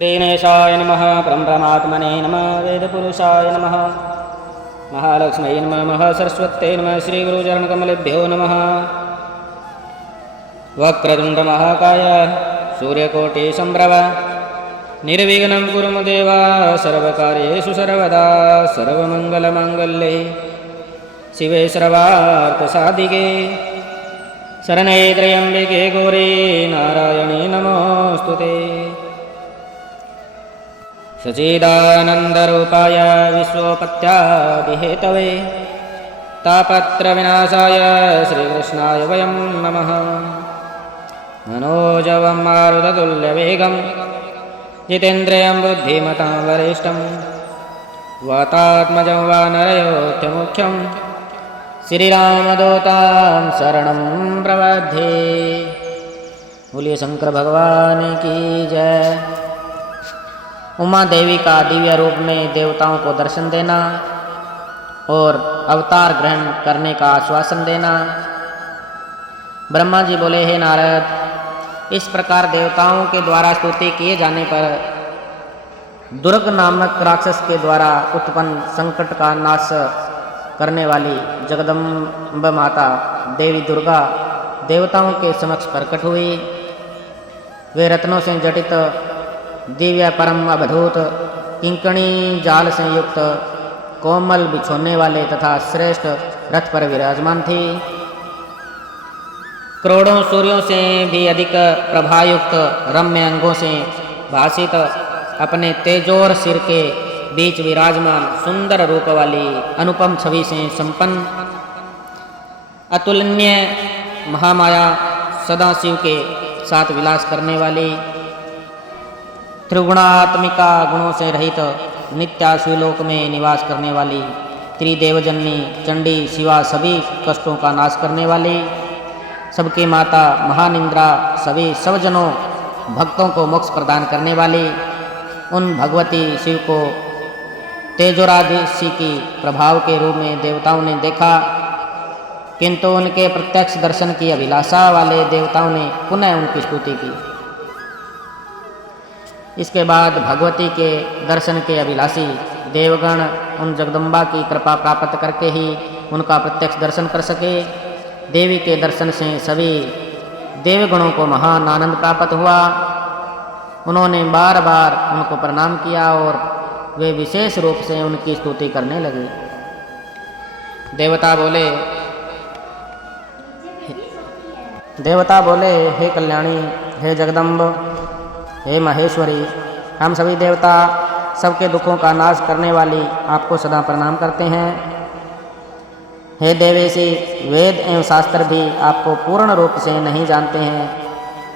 श्रीगणेशाय नमः। परब्रह्मात्मने नमः। वेदपुरुषाय नमः। महालक्ष्म्यै नमः। सरस्वत्यै नमः। श्रीगुरुचरणकमलेभ्यो नमः। वक्रतुण्डमहाकाय सूर्यकोटिसम्भव निर्विघ्नं कुरु मम देव सर्वकार्येषु सर्वदा। सर्वमङ्गलमाङ्गल्ये शिवे सर्वार्थसाधिके शरण्ये त्र्यम्बके गौरी नारायणी नमोऽस्तुते। सच्चिदानन्दरूपाय विश्वोपत्यादिहेतवे तापत्रविनाशाय श्रीकृष्णाय वयं नमः। मनोजवं मारुततुल्यवेगं जितेन्द्रियं बुद्धिमतां वरिष्ठं वातात्मजं वानरयोध्यमुख्यं श्रीरामदूतं शरणं प्रपद्ये। बोलिए शंकर भगवान की जय। उमा देवी का दिव्य रूप में देवताओं को दर्शन देना और अवतार ग्रहण करने का आश्वासन देना। ब्रह्मा जी बोले, हे नारद, इस प्रकार देवताओं के द्वारा स्तुति किए जाने पर दुर्ग नामक राक्षस के द्वारा उत्पन्न संकट का नाश करने वाली जगदम्ब माता देवी दुर्गा देवताओं के समक्ष प्रकट हुई। वे रत्नों से जटित दिव्य परम अवधूत किंकणी जाल से युक्त कोमल बिछोने वाले तथा श्रेष्ठ रथ पर विराजमान थी। करोड़ों सूर्यों से भी अधिक प्रभायुक्त रम्य अंगों से भासित अपने तेजोर सिर के बीच विराजमान सुंदर रूप वाली अनुपम छवि से संपन्न अतुलनीय महामाया सदाशिव के साथ विलास करने वाली त्रिगुणात्मिका गुणों से रहित नित्याश्विलोक में निवास करने वाली त्रिदेवजननी चंडी शिवा सभी कष्टों का नाश करने वाली सबकी माता महानिंद्रा सभी सबजनों भक्तों को मोक्ष प्रदान करने वाली उन भगवती शिव को तेजोराधि की प्रभाव के रूप में देवताओं ने देखा, किंतु उनके प्रत्यक्ष दर्शन की अभिलाषा वाले देवताओं ने पुनः उनकी स्तुति की। इसके बाद भगवती के दर्शन के अभिलाषी देवगण उन जगदम्बा की कृपा प्राप्त करके ही उनका प्रत्यक्ष दर्शन कर सके। देवी के दर्शन से सभी देवगणों को महान आनंद प्राप्त हुआ। उन्होंने बार बार उनको प्रणाम किया और वे विशेष रूप से उनकी स्तुति करने लगे। देवता बोले, हे कल्याणी, हे जगदम्ब, हे महेश्वरी, हम सभी देवता सबके दुखों का नाश करने वाली आपको सदा प्रणाम करते हैं। हे देवेशी, वेद एवं शास्त्र भी आपको पूर्ण रूप से नहीं जानते हैं।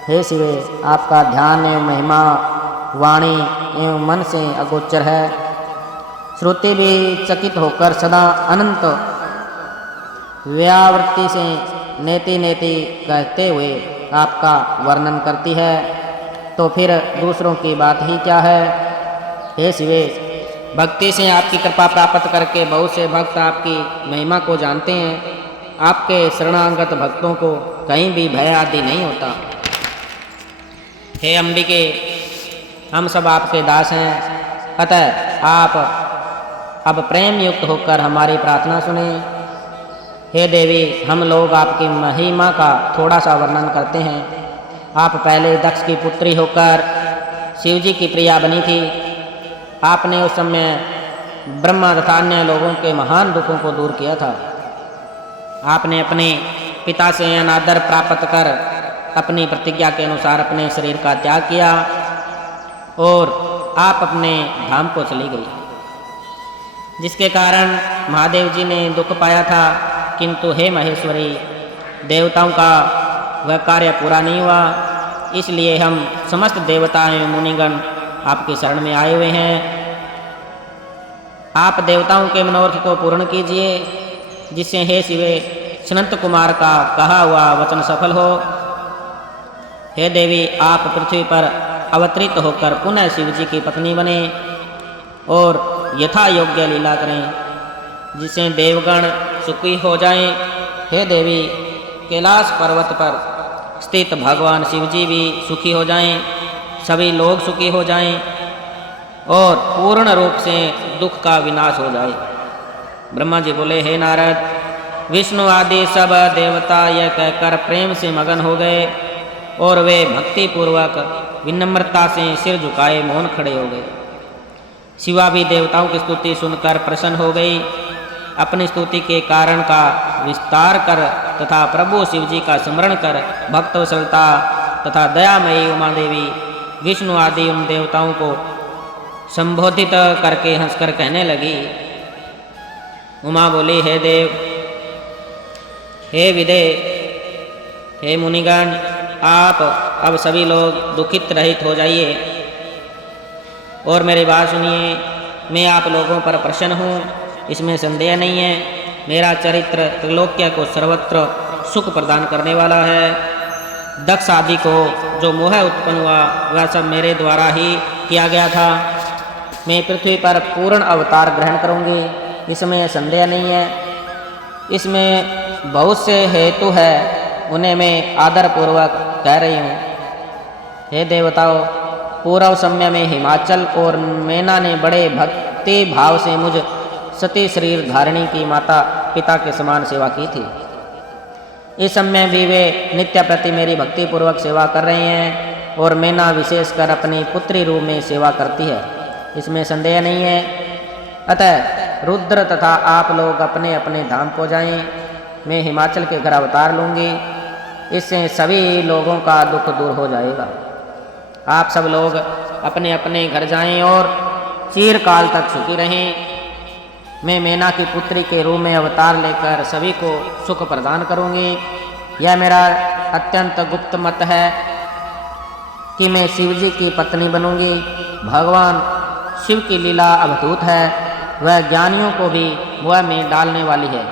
हे शिवे, आपका ध्यान एवं महिमा वाणी एवं मन से अगोचर है। श्रुति भी चकित होकर सदा अनंत व्यावृत्ति से नेति नेति कहते हुए आपका वर्णन करती है, तो फिर दूसरों की बात ही क्या है। हे शिवे, भक्ति से आपकी कृपा प्राप्त करके बहुत से भक्त आपकी महिमा को जानते हैं। आपके शरणागत भक्तों को कहीं भी भय आदि नहीं होता। हे अंबिके, हम सब आपके दास हैं, अतः आप अब प्रेम युक्त होकर हमारी प्रार्थना सुने। हे देवी, हम लोग आपकी महिमा का थोड़ा सा वर्णन करते हैं। आप पहले दक्ष की पुत्री होकर शिवजी की प्रिया बनी थी। आपने उस समय ब्रह्मा तथा अन्य लोगों के महान दुखों को दूर किया था। आपने अपने पिता से अनादर प्राप्त कर अपनी प्रतिज्ञा के अनुसार अपने शरीर का त्याग किया और आप अपने धाम को चली गई, जिसके कारण महादेव जी ने दुख पाया था। किंतु हे महेश्वरी, देवताओं का वह कार्य पूरा नहीं हुआ, इसलिए हम समस्त देवता एवं मुनिगण आपकी शरण में आए हुए हैं। आप देवताओं के मनोरथ को पूर्ण कीजिए, जिससे हे शिवे सनत कुमार का कहा हुआ वचन सफल हो। हे देवी, आप पृथ्वी पर अवतरित होकर पुनः शिवजी की पत्नी बने और यथा योग्य लीला करें, जिससे देवगण सुखी हो जाएं। हे देवी, कैलाश पर्वत पर स्थित भगवान शिवजी भी सुखी हो जाएं। सभी लोग सुखी हो जाएं और पूर्ण रूप से दुख का विनाश हो जाए। ब्रह्मा जी बोले, हे नारद, विष्णु आदि सब देवता यह कहकर प्रेम से मगन हो गए और वे भक्ति पूर्वक विनम्रता से सिर झुकाए मौन खड़े हो गए। शिवा भी देवताओं की स्तुति सुनकर प्रसन्न हो गई। अपनी स्तुति के कारण का विस्तार कर तथा प्रभु शिव जी का स्मरण कर भक्तवत्सलता तथा दयामयी उमा देवी विष्णु आदि उन देवताओं को संबोधित करके हंसकर कहने लगी। उमा बोली, हे देव, हे विदे, हे मुनिगण, आप अब सभी लोग दुखित रहित हो जाइए और मेरी बात सुनिए। मैं आप लोगों पर प्रसन्न हूँ, इसमें संदेह नहीं है। मेरा चरित्र त्रिलोक्य को सर्वत्र सुख प्रदान करने वाला है। दक्ष आदि को जो मोह उत्पन्न हुआ वह सब मेरे द्वारा ही किया गया था। मैं पृथ्वी पर पूर्ण अवतार ग्रहण करूँगी, इसमें संदेह नहीं है। इसमें बहुत से हेतु है, उन्हें मैं आदरपूर्वक कह रही हूँ। हे देवताओं, पूर्व समय में हिमाचल और मैना ने बड़े भक्ति भाव से मुझ सती शरीर धारिणी की माता पिता के समान सेवा की थी। इस समय भी वे नित्य प्रति मेरी भक्ति पूर्वक सेवा कर रहे हैं और मैना विशेषकर अपनी पुत्री रूप में सेवा करती है, इसमें संदेह नहीं है। अतः रुद्र तथा आप लोग अपने अपने धाम को जाएं। मैं हिमाचल के घर अवतार लूँगी, इससे सभी लोगों का दुख दूर हो जाएगा। आप सब लोग अपने अपने घर जाएं और चिरकाल तक सुखी रहें। मैं मैना की पुत्री के रूप में अवतार लेकर सभी को सुख प्रदान करूँगी। यह मेरा अत्यंत गुप्त मत है कि मैं शिव जी की पत्नी बनूँगी। भगवान शिव की लीला अद्भुत है, वह ज्ञानियों को भी मोह में डालने वाली है।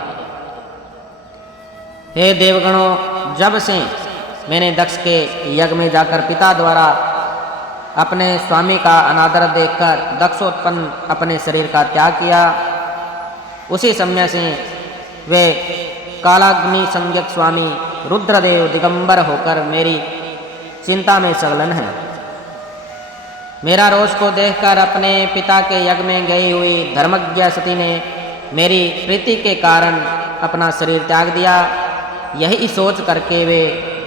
हे देवगणों, जब से मैंने दक्ष के यज्ञ में जाकर पिता द्वारा अपने स्वामी का अनादर देखकर दक्षोत्पन्न अपने शरीर का त्याग किया, उसी समय से वे कालाग्नि संज्ञक स्वामी रुद्रदेव दिगंबर होकर मेरी चिंता में संलग्न हैं। मेरा रोष को देखकर अपने पिता के यज्ञ में गई हुई धर्मज्ञ सती ने मेरी प्रीति के कारण अपना शरीर त्याग दिया। यही सोच करके वे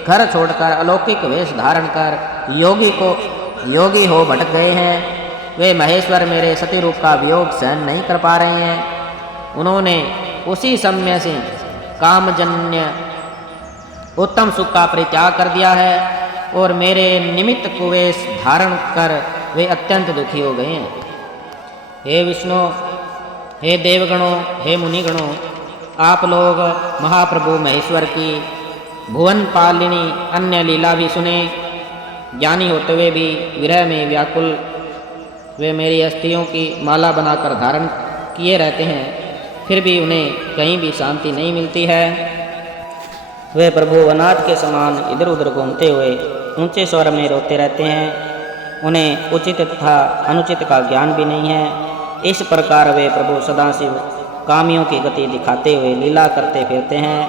घर छोड़कर अलौकिक वेश धारण कर योगी हो भटक गए हैं। वे महेश्वर मेरे सती रूप का वियोग सहन नहीं कर पा रहे हैं। उन्होंने उसी समय से कामजन्य उत्तम सुख का परित्याग कर दिया है और मेरे निमित्त कुवेश धारण कर वे अत्यंत दुखी हो गए हैं। हे विष्णु, हे देवगणों, हे मुनिगणों, आप लोग महाप्रभु महेश्वर की भुवन पालिनी अन्य लीला भी सुने। ज्ञानी होते हुए भी विरह में व्याकुल वे मेरी अस्थियों की माला बनाकर धारण किए रहते हैं, फिर भी उन्हें कहीं भी शांति नहीं मिलती है। वे प्रभु अनाथ के समान इधर उधर घूमते हुए ऊंचे स्वर में रोते रहते हैं। उन्हें उचित तथा अनुचित का ज्ञान भी नहीं है। इस प्रकार वे प्रभु सदाशिव कामियों की गति दिखाते हुए लीला करते फिरते हैं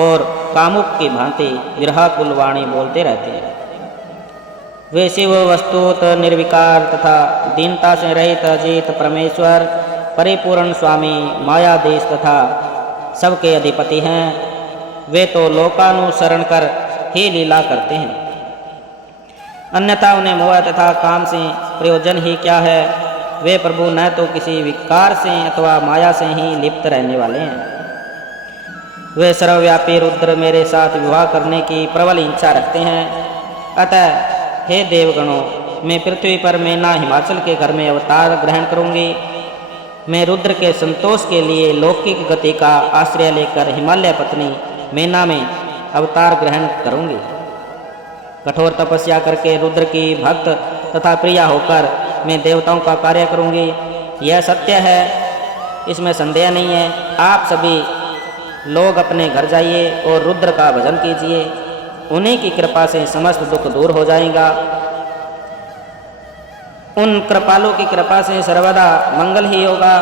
और कामुक की भांति विरहाकुल वाणी बोलते रहते हैं। वे शिव वस्तुत निर्विकार तथा दीनता से रहित अजित परमेश्वर परिपूर्ण स्वामी मायाधीश तथा सबके अधिपति हैं। वे तो लोकानुसरण कर ही लीला करते हैं, अन्यथा उन्हें मोह तथा काम से प्रयोजन ही क्या है। वे प्रभु न तो किसी विकार से अथवा माया से ही लिप्त रहने वाले हैं। वे सर्वव्यापी रुद्र मेरे साथ विवाह करने की प्रबल इच्छा रखते हैं। अतः हे देवगणों, मैं पृथ्वी पर मैना हिमाचल के घर में अवतार ग्रहण करूँगी। मैं रुद्र के संतोष के लिए लौकिक गति का आश्रय लेकर हिमालय पत्नी मैना में अवतार ग्रहण करूँगी। कठोर तपस्या करके रुद्र की भक्त तथा प्रिया होकर मैं देवताओं का कार्य करूँगी। यह सत्य है, इसमें संदेह नहीं है। आप सभी लोग अपने घर जाइए और रुद्र का भजन कीजिए, उन्हीं की कृपा से समस्त दुख दूर हो जाएगा। उन कृपालुओं की कृपा से सर्वदा मंगल ही होगा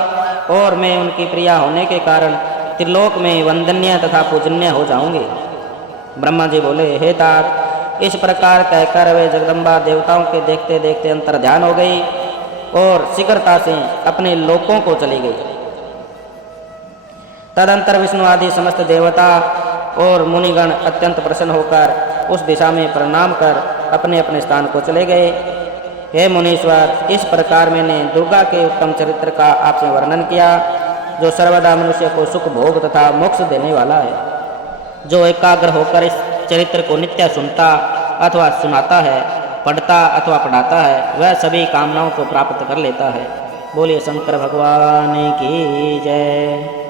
और मैं उनकी प्रिया होने के कारण त्रिलोक में वंदनीय तथा पूजनीय हो जाऊंगी। ब्रह्मा जी बोले, हे तात, इस प्रकार कहकर वे जगदम्बा देवताओं के देखते देखते अंतर ध्यान हो गई और शीघ्रता से अपने लोकों को चली गई। तदंतर विष्णु आदि समस्त देवता और मुनिगण अत्यंत प्रसन्न होकर उस दिशा में प्रणाम कर अपने अपने स्थान को चले गए। हे मुनीश्वर, इस प्रकार मैंने दुर्गा के उत्तम चरित्र का आपसे वर्णन किया, जो सर्वदा मनुष्य को सुख भोग तथा मोक्ष देने वाला है। जो एकाग्र होकर इस चरित्र को नित्य सुनता अथवा सुनाता है, पढ़ता अथवा पढ़ाता है, वह सभी कामनाओं को प्राप्त कर लेता है। बोलिए शंकर भगवान की जय।